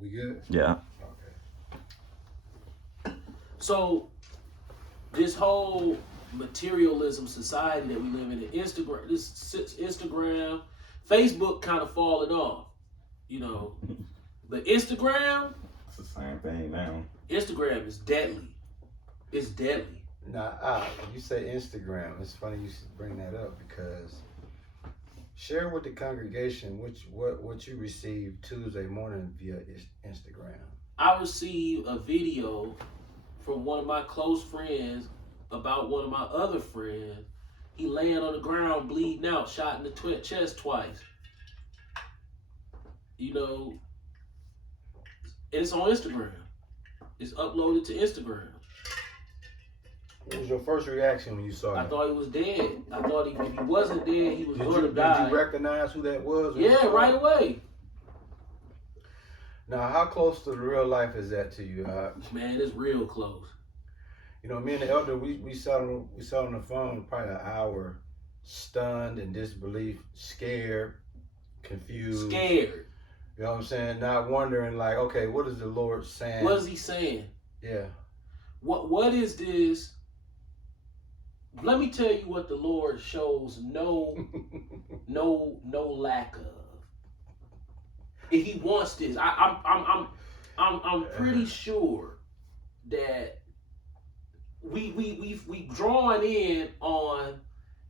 We good? Yeah. Okay. So this whole materialism society that we live in, Instagram, Facebook kind of falling off, you know. But Instagram It's the same thing now. Instagram is deadly. It's deadly. Now, you say Instagram. It's funny you should bring that up because share with the congregation what you received Tuesday morning via Instagram. I received a video from one of my close friends about one of my other friends. He laying on the ground bleeding out, shot in the chest twice. You know, it's on Instagram. It's uploaded to Instagram. What was your first reaction when you saw I that? thought he was dead. I thought if he wasn't dead, he was going to Did die. you recognize who that was? Yeah, right away. Now, how close to the real life is that to you? Man, it's real close. You know, me and the elder, we sat on the phone probably an hour, stunned in disbelief, scared, confused. Scared. You know what I'm saying? Not wondering, like, okay, what is the Lord saying? What is he saying? Yeah. What is this? Let me tell you what the Lord shows no lack of. If he wants this, I'm pretty sure that we drawn in on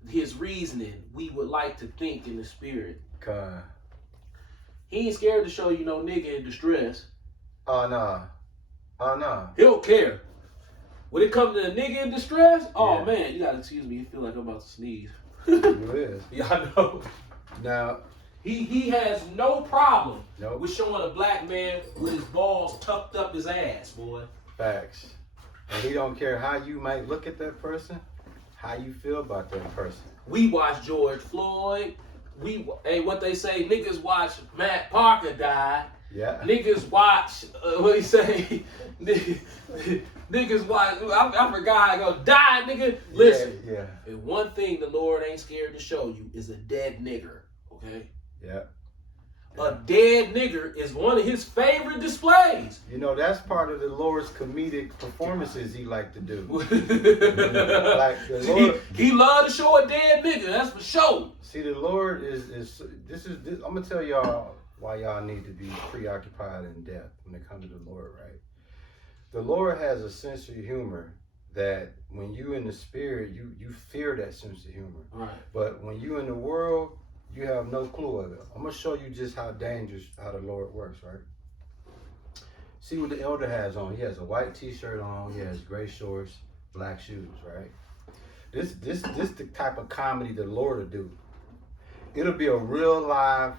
his reasoning. We would like to think in the spirit. God. He ain't scared to show you no nigga in distress. Oh, nah. Oh, nah. He don't care. When it comes to a nigga in distress, oh Yeah. man, you gotta excuse me. I feel like I'm about to sneeze. It is. Yeah, I know. Now, He has no problem nope. with showing a black man with his balls tucked up his ass, boy. Facts. And he don't care how you might look at that person, how you feel about that person. We watch George Floyd. What they say, niggas watch Matt Parker die. Yeah. Niggas watch, what he say? Niggas watch, I forgot how I go, die, nigga. Listen, Yeah. and one thing the Lord ain't scared to show you is a dead nigger, okay? Yeah. A dead nigger is one of his favorite displays. You know, that's part of the Lord's comedic performances he like to do. Like the Lord, he love to show a dead nigga, that's for sure. see, the Lord is I'm gonna tell y'all why y'all need to be preoccupied in death when it comes to the Lord, right? The Lord has a sense of humor that when you in the spirit, you fear that sense of humor. Right. But when you in the world, you have no clue of it. I'm gonna show you just how dangerous how the Lord works, right? See what the elder has on. He has a white t-shirt on, he has gray shorts, black shoes, right? This the type of comedy the Lord will do. It'll be a real live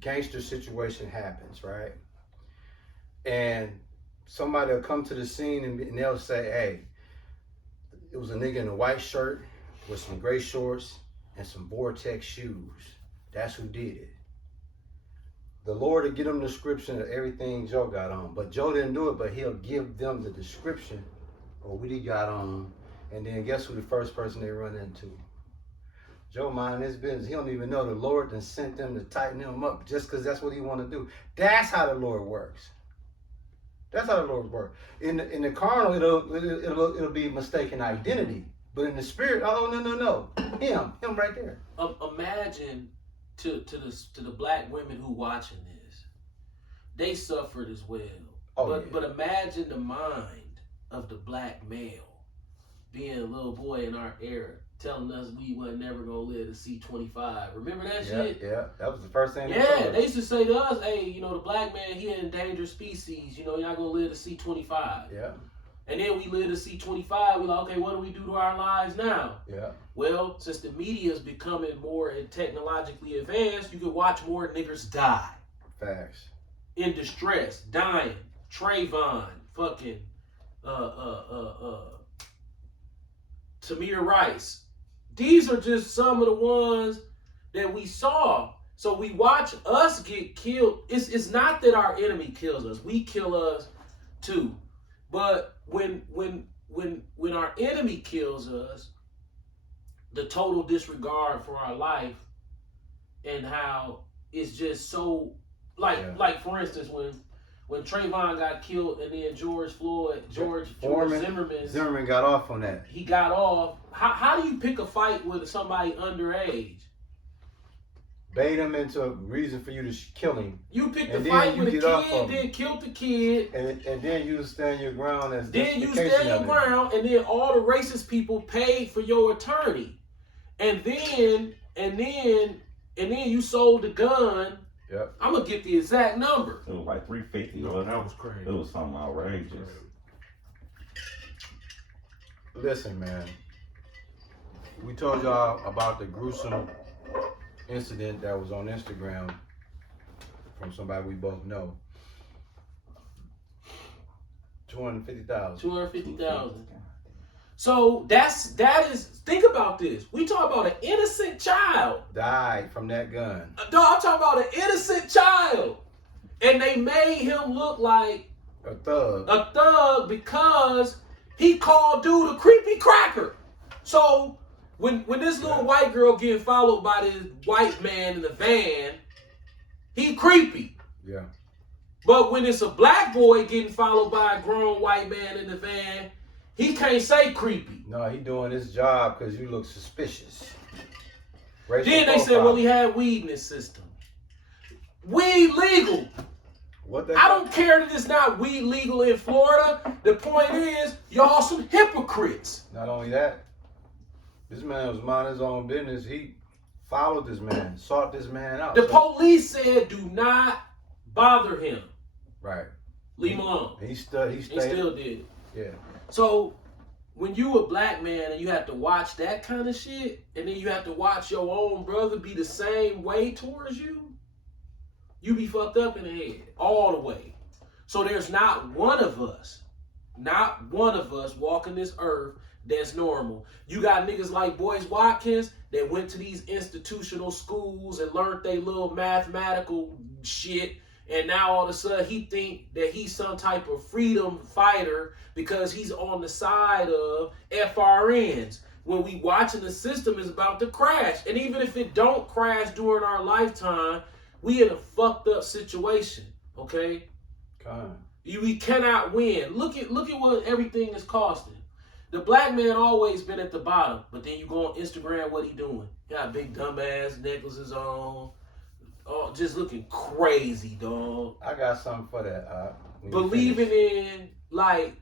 gangster situation happens, right? And somebody will come to the scene and they'll say, hey, it was a nigga in a white shirt with some gray shorts and some Vortex shoes. That's who did it. The Lord will give them the description of everything Joe got on. But Joe didn't do it, but he'll give them the description of what he got on. And then guess who the first person they run into? Joe mind his business. He don't even know the Lord done sent them to tighten him up just because that's what he want to do. That's how the Lord works. That's how the Lord works. In the carnal, it'll be mistaken identity. But in the spirit, oh no. Him right there. Imagine to the black women who watching this, they suffered as well. But imagine the mind of the black male being a little boy in our era, telling us we were never gonna live to see 25. Remember that shit? Yeah, that was the first thing. Yeah, they used to say to us, hey, you know, the black man, he an endangered species, you know, you're not gonna live to see 25. Yeah. And then we live to see 25, we're like, okay, what do we do to our lives now? Yeah. Well, since the media is becoming more technologically advanced, you can watch more niggers die. Facts. In distress, dying. Trayvon, fucking, Tamir Rice. These are just some of the ones that we saw. So we watch us get killed. It's not that our enemy kills us. We kill us too. But when our enemy kills us, the total disregard for our life and how it's just so like for instance when Trayvon got killed and then George Zimmerman got off on that. He got off. How do you pick a fight with somebody underage? Bait him into a reason for you to kill him. You picked a And fight then you with a get off kid, of him. then killed the kid. And then you stand your ground as Then you justification stand your of it. ground, and then all the racist people paid for your attorney, and then you sold the gun. Yep. I'm gonna get the exact number. It was like 350. No, wasn't that it? was crazy. It was something outrageous. Listen, man. We told y'all about the gruesome incident that was on Instagram from somebody we both know. 250,000. 250,000. So that is. Think about this. We talk about an innocent child. Died from that gun. Dog, I'm talking about an innocent child, and they made him look like A thug. a thug because he called dude a creepy cracker. So when this little white girl getting followed by this white man in the van, he creepy. Yeah. But when it's a black boy getting followed by a grown white man in the van, he can't say creepy. No, he doing his job because you look suspicious. Racial Then they said, profile. well, he had weed in his system. Weed legal. What the I don't care that it's not weed legal in Florida. The point is, y'all some hypocrites. Not only that, this man was minding his own business. He followed this man, sought this man out. The So- police said, do not bother him. Right. Leave him alone. He stayed. He still did. Yeah. So when you a black man and you have to watch that kind of shit, and then you have to watch your own brother be the same way towards you, you be fucked up in the head all the way. So there's not one of us walking this earth that's normal. You got niggas like Boyce Watkins that went to these institutional schools and learned they little mathematical shit, and now all of a sudden he think that he's some type of freedom fighter because he's on the side of FRNs. When we watching the system is about to crash. And even if it don't crash during our lifetime, we in a fucked up situation, okay? We cannot win. Look at what everything is costing. The black man always been at the bottom, but then you go on Instagram, what he doing? He got big dumbass necklaces on, just looking crazy, dog. I got something for that. Believing in, like,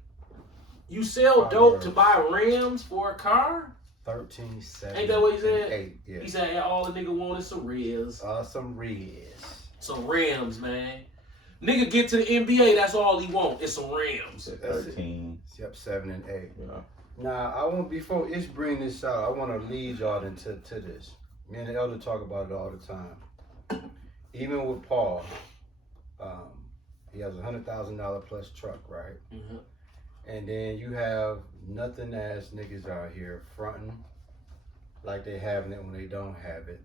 you sell dope to buy rims for a car? 13, 7, Ain't that what he said? 8, yeah. He said, all the nigga want is some rims. Some riz. Some rims, man. Nigga get to the NBA, that's all he want is some rims. 13. Yep, 7 and 8. Yeah. Now, I want, before Ish bring this out, I want to lead y'all into this. Me and the elder talk about it all the time. Even with Paul, he has a $100,000 plus truck, right? Mm-hmm. And then you have nothing ass niggas out here fronting like they having it when they don't have it.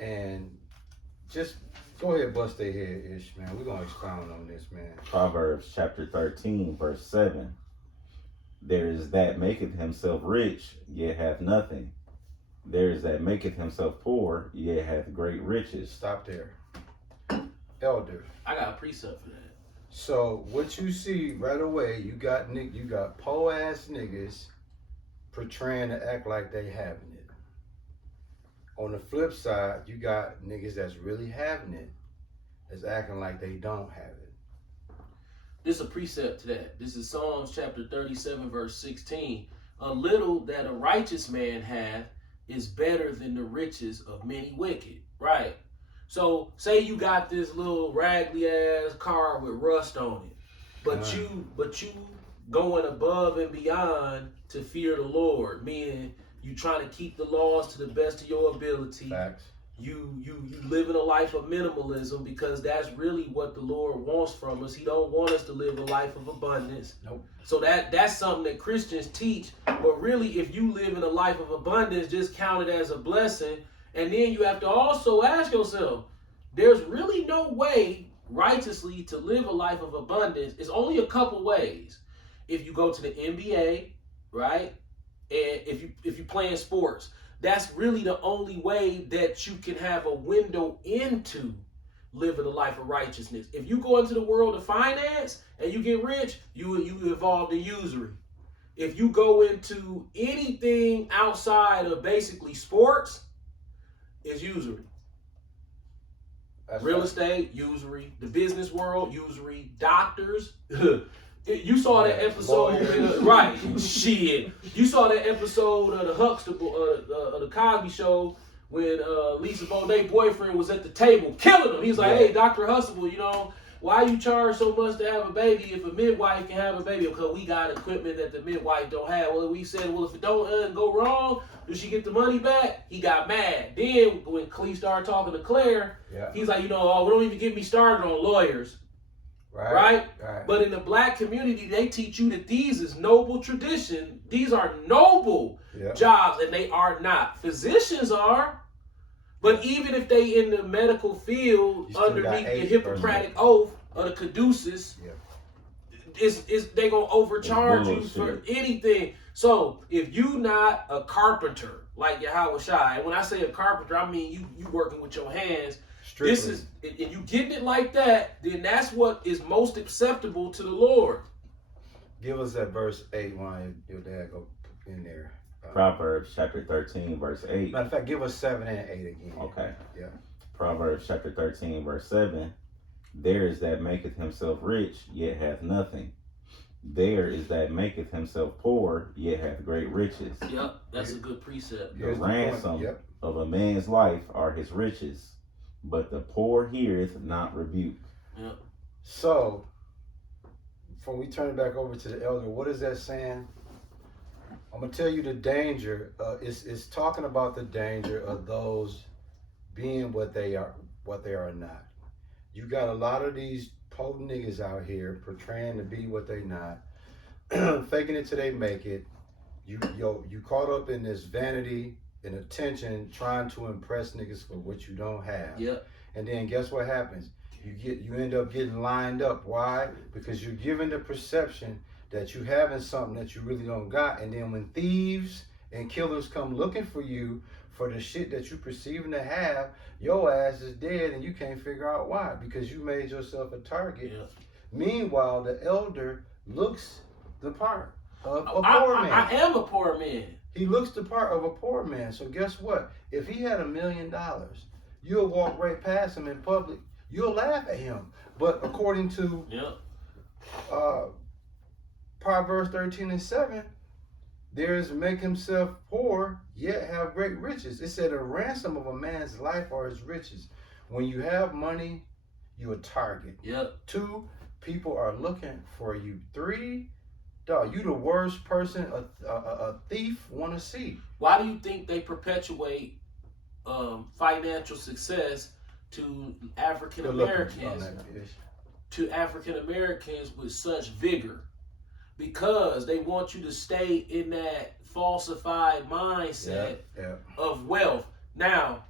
And just go ahead, bust their head, Ish, man. We're going to expound on this, man. Proverbs chapter 13, verse 7. There is that maketh himself rich, yet hath nothing. There is that maketh himself poor, yet hath great riches. Stop there. Elder. I got a precept for that. So what you see right away, you got po ass niggas portraying to act like they having it. On the flip side, you got niggas that's really having it, that's acting like they don't have it. This is a precept to that. This is Psalms chapter 37, verse 16. A little that a righteous man hath is better than the riches of many wicked. Right. So say you got this little raggedy ass car with rust on it, but you going above and beyond to fear the Lord, meaning you trying to keep the laws to the best of your ability. Facts. You living a life of minimalism because that's really what the Lord wants from us. He don't want us to live a life of abundance. Nope. So that's something that Christians teach. But really, if you live in a life of abundance, just count it as a blessing. And then you have to also ask yourself, there's really no way righteously to live a life of abundance. It's only a couple ways. If you go to the NBA, right? And if you playing sports, that's really the only way that you can have a window into living a life of righteousness. If you go into the world of finance and you get rich, you involved in usury. If you go into anything outside of basically sports, it's usury. That's Real right. estate, usury. The business world, usury. Doctors. You saw that episode, right? Shit. You saw that episode of the Huxtable, of the Cosby Show, when Lisa Bonet's boyfriend was at the table killing him. He was like, "Hey, Dr. Huxtable, you know, why you charge so much to have a baby if a midwife can have a baby? Because we got equipment that the midwife don't have." Well, we said, well, if it don't go wrong, does she get the money back? He got mad. Then when Clee started talking to Claire, he's like, you know, oh, don't even get me started on lawyers. Right? But in the black community, they teach you that these is noble tradition. These are noble jobs, and they are not. Physicians are. But even if they in the medical field underneath the Hippocratic oath or the caduceus, they gonna overcharge you for anything. So if you not a carpenter like Yahweh Shai, and when I say a carpenter, I mean you working with your hands. Strictly. This is, and you getting it like that, then that's what is most acceptable to the Lord. Give us that verse 8 while your dad go in there. Proverbs chapter 13, verse 8. Matter of fact, give us 7 and 8 again. Okay. Yeah. Proverbs chapter 13, verse 7. There is that maketh himself rich, yet hath nothing. There is that maketh himself poor, yet hath great riches. Yep, that's a good precept. The ransom of a man's life are his riches, but the poor heareth not rebuke. Yep. So, before we turn it back over to the elder, what is that saying? I'm gonna tell you the danger. It's talking about the danger of those being what they are not. You got a lot of these potent niggas out here portraying to be what they not, faking it till they make it. You caught up in this vanity and attention, trying to impress niggas for what you don't have. Yep. And then guess what happens? You end up getting lined up. Why? Because you're given the perception that you having something that you really don't got. And then when thieves and killers come looking for you for the shit that you perceiving to have, your ass is dead and you can't figure out why. Because you made yourself a target. Yeah. Meanwhile, the elder looks the part of a poor man. I am a poor man. He looks the part of a poor man. So guess what? If he had $1 million, you'll walk right past him in public. You'll laugh at him. But according to Proverbs 13 and 7, there is make himself poor, yet have great riches. It said a ransom of a man's life are his riches. When you have money, you're a target. Yep. 2, people are looking for you. 3, dog, you the worst person a thief want to see. Why do you think they perpetuate financial success to African Americans with such vigor? Because they want you to stay in that falsified mindset of wealth. Now,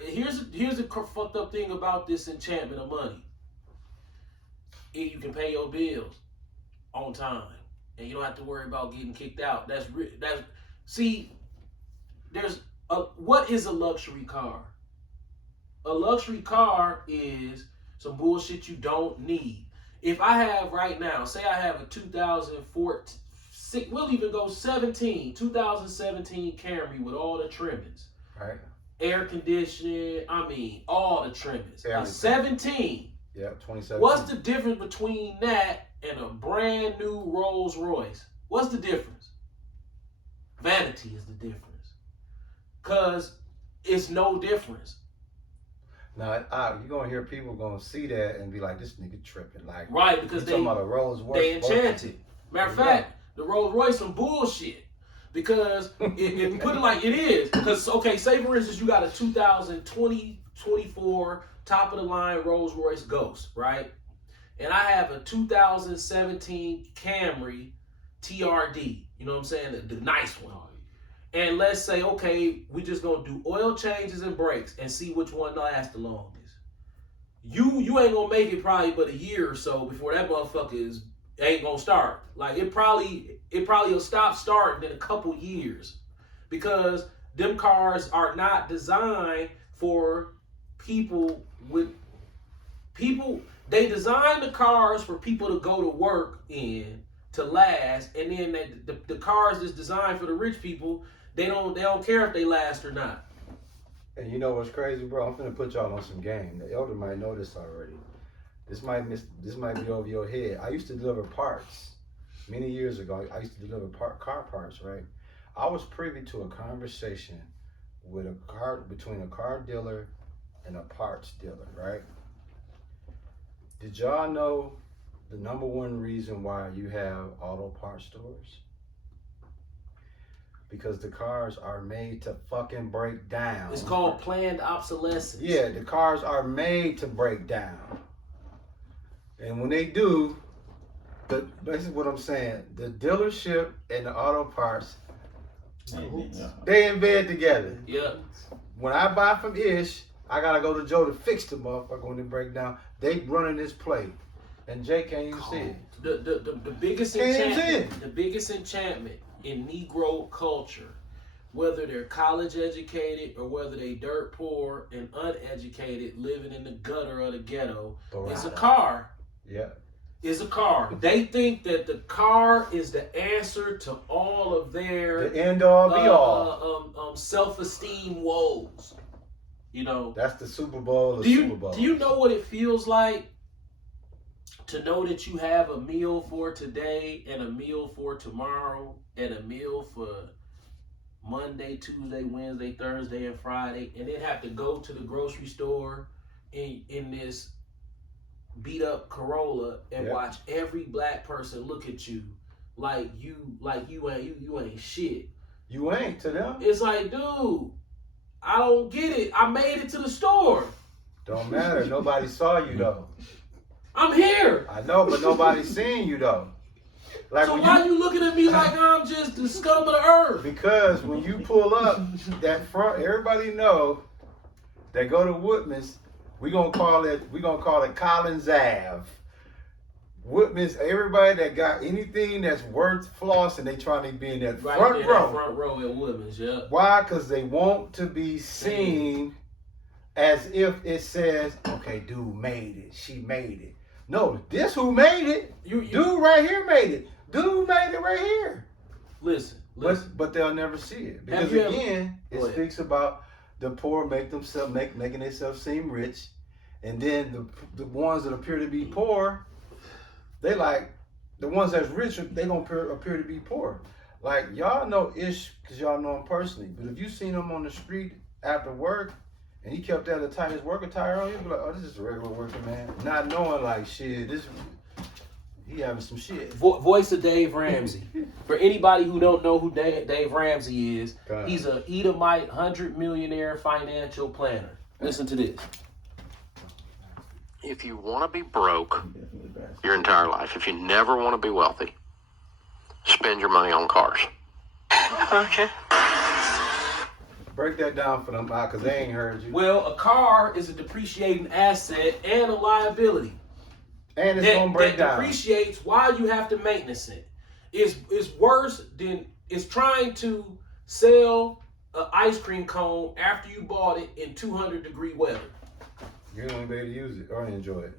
here's the fucked up thing about this enchantment of money. You can pay your bills on time, and you don't have to worry about getting kicked out. What is a luxury car? A luxury car is some bullshit you don't need. If I have right now, say I have a 2014, we'll even go 2017 Camry with all the trimmings. Right. Air conditioning, all the trimmings. A 17. Yeah, 2017. What's the difference between that and a brand new Rolls Royce? What's the difference? Vanity is the difference. Because it's no difference. Now, you're going to hear people going to see that and be like, this nigga tripping. Like, right, because talking about a Rolls Royce. They enchanted. Matter of fact, the Rolls Royce some bullshit. Because if you put it like it is, because, okay, say for instance, you got a 2024 top of the line Rolls Royce Ghost, right? And I have a 2017 Camry TRD, you know what I'm saying? The nice one. And let's say, okay, we just gonna do oil changes and brakes and see which one lasts the longest. You ain't gonna make it probably but a year or so before that motherfucker ain't gonna start. Like it probably will stop starting in a couple years because them cars are not designed for people with People, they design the cars for people to go to work in to last, and then the cars that's designed for the rich people, they don't care if they last or not. And you know what's crazy, bro? I'm finna put y'all on some game. The elder might know this already. This might be over your head. I used to deliver parts many years ago. I used to deliver car parts, right? I was privy to a conversation with between a car dealer and a parts dealer, right? Did y'all know the number one reason why you have auto parts stores? Because the cars are made to fucking break down. It's called planned obsolescence. Yeah, the cars are made to break down. And when they do, this is what I'm saying. The dealership and the auto parts, they in bed together. Yeah. When I buy from Ish, I gotta go to Joe to fix the motherfucker when they break down. They running this play, and Jay can't even see it. The biggest enchantment in Negro culture, whether they're college educated or whether they dirt poor and uneducated, living in the gutter or the ghetto, is a car. Yeah. Is a car. They think that the car is the answer to all of their the end all be all self-esteem woes. You know. That's the Super Bowl. Do you know what it feels like to know that you have a meal for today and a meal for tomorrow and a meal for Monday, Tuesday, Wednesday, Thursday, and Friday, and then have to go to the grocery store in this beat up Corolla and watch every black person look at you like you ain't shit. You ain't to them. It's like, dude, I don't get it. I made it to the store. Don't matter. Nobody saw you though. I'm here. I know, but nobody's seeing you though. Like, so why you looking at me like I'm just the scum of the earth? Because when you pull up that front, everybody know that go to Woodman's. We gonna call it Collins Ave. Woodman's. Everybody that got anything that's worth flossing, they trying to be in that front row. That front row at Woodman's, yeah. Why? Because they want to be seen as if it says, "Okay, dude made it. She made it." No, this who made it. Dude right here made it. Dude made it right here. Listen. But they'll never see it because again, it speaks about the poor making themselves seem rich, and then the ones that appear to be poor, they like the ones that's rich. They gonna appear to be poor. Like y'all know Ish because y'all know him personally. But if you seen him on the street after work, and he kept that his work attire on, you'd be like, "Oh, this is a regular working man," not knowing like shit. He having some shit. Voice of Dave Ramsey. For anybody who don't know who Dave Ramsey is, he's a Edomite 100-millionaire financial planner. Listen to this. If you want to be broke your entire life, if you never want to be wealthy, spend your money on cars. Okay. Break that down for them, because they ain't heard you. Well, a car is a depreciating asset and a liability. And it's going to break down. That depreciates while you have to maintenance it. It's worse than it's trying to sell an ice cream cone after you bought it in 200-degree weather. You don't even be able to use it or enjoy it.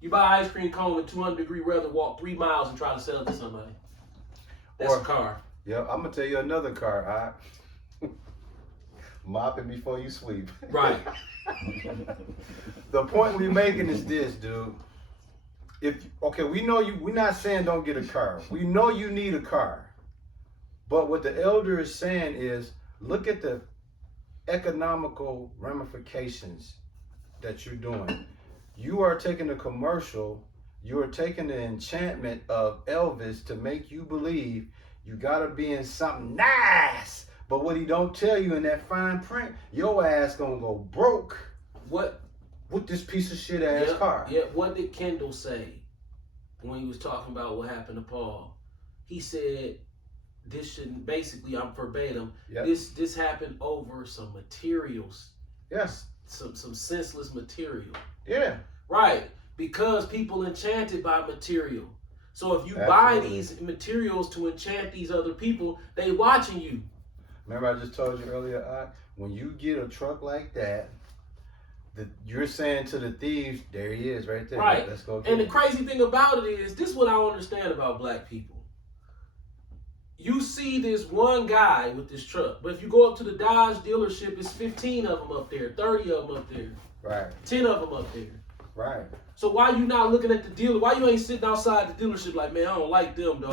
You buy an ice cream cone in 200-degree weather, walk 3 miles and try to sell it to somebody. That's a car. Yeah, I'm going to tell you another car, all right? Mop it before you sweep. Right. The point we're making is this, dude. We know you. We're not saying don't get a car. We know you need a car. But what the elder is saying is, look at the economical ramifications that you're doing. You are taking a commercial. You are taking the enchantment of Elvis to make you believe you gotta be in something nice. But what he don't tell you in that fine print, your ass gonna go broke. What? With this piece of shit ass car. Yeah, what did Kendall say when he was talking about what happened to Paul? He said, this shouldn't, basically, I'm verbatim, this happened over some materials. Yes. Some senseless material. Yeah. Right. Because people enchanted by material. So if you buy these materials to enchant these other people, they watching you. Remember I just told you earlier, when you get a truck like that, you're saying to the thieves, there he is right there. Right. Let's go get And the him. crazy thing about it is, this is what I don't understand about black people. You see this one guy with this truck, but if you go up to the Dodge dealership, it's 15 of them up there, 30 of them up there, Right. 10 of them up there. Right. So why you not looking at the dealer? Why you ain't sitting outside the dealership like, man, I don't like them, dog.